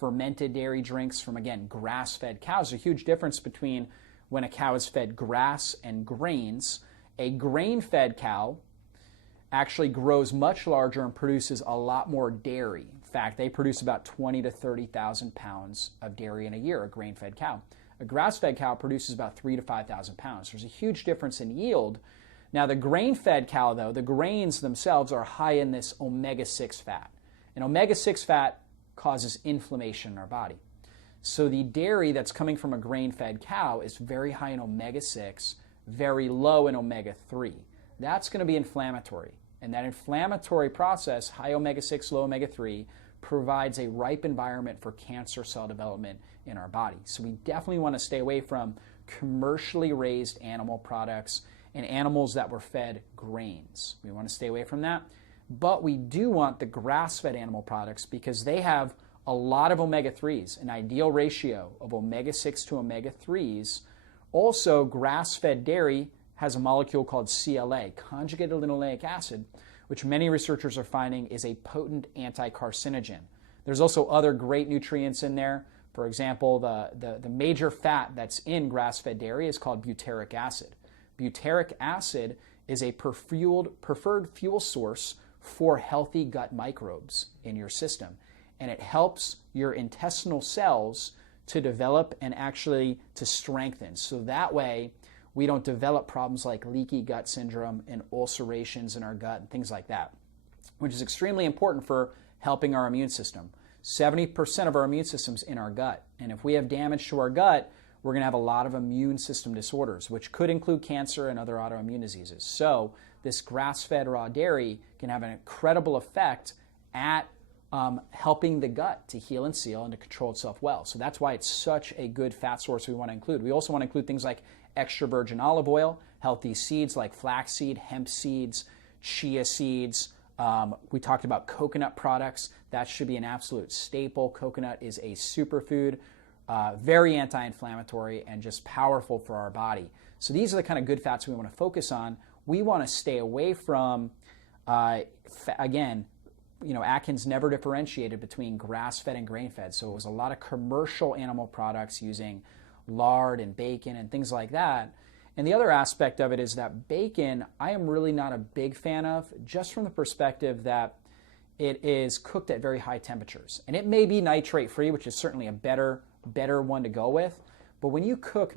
fermented dairy drinks from, again, grass-fed cows. There's a huge difference between when a cow is fed grass and grains. A grain-fed cow actually grows much larger and produces a lot more dairy. In fact, they produce about 20 to 30,000 pounds of dairy in a year, a grain-fed cow. A grass-fed cow produces about 3 to 5,000 pounds. There's a huge difference in yield. Now, the grain-fed cow, though, the grains themselves are high in this omega-6 fat. And omega-6 fat causes inflammation in our body. So the dairy that's coming from a grain-fed cow is very high in omega-6, very low in omega-3. That's going to be inflammatory. And that inflammatory process, high omega-6, low omega-3, provides a ripe environment for cancer cell development in our body. So we definitely want to stay away from commercially raised animal products and animals that were fed grains. We want to stay away from that. But we do want the grass-fed animal products because they have a lot of omega-3s, an ideal ratio of omega-6 to omega-3s. Also, grass-fed dairy has a molecule called CLA, conjugated linoleic acid, which many researchers are finding is a potent anti-carcinogen. There's also other great nutrients in there. For example, the major fat that's in grass-fed dairy is called butyric acid. Butyric acid is a preferred fuel source for healthy gut microbes in your system. And it helps your intestinal cells to develop and actually to strengthen. So that way, we don't develop problems like leaky gut syndrome and ulcerations in our gut and things like that, which is extremely important for helping our immune system. 70% of our immune system's in our gut. And if we have damage to our gut, we're going to have a lot of immune system disorders, which could include cancer and other autoimmune diseases. So this grass-fed raw dairy can have an incredible effect at helping the gut to heal and seal and to control itself well. So that's why it's such a good fat source we want to include. We also want to include things like extra virgin olive oil, healthy seeds like flaxseed, hemp seeds, chia seeds. We talked about coconut products. That should be an absolute staple. Coconut is a superfood, very anti-inflammatory and just powerful for our body. So these are the kind of good fats we want to focus on. We want to stay away from, again, Atkins never differentiated between grass-fed and grain-fed. So it was a lot of commercial animal products using lard and bacon and things like that. And the other aspect of it is that bacon, I am really not a big fan of, just from the perspective that it is cooked at very high temperatures. And it may be nitrate-free, which is certainly a better one to go with. But when you cook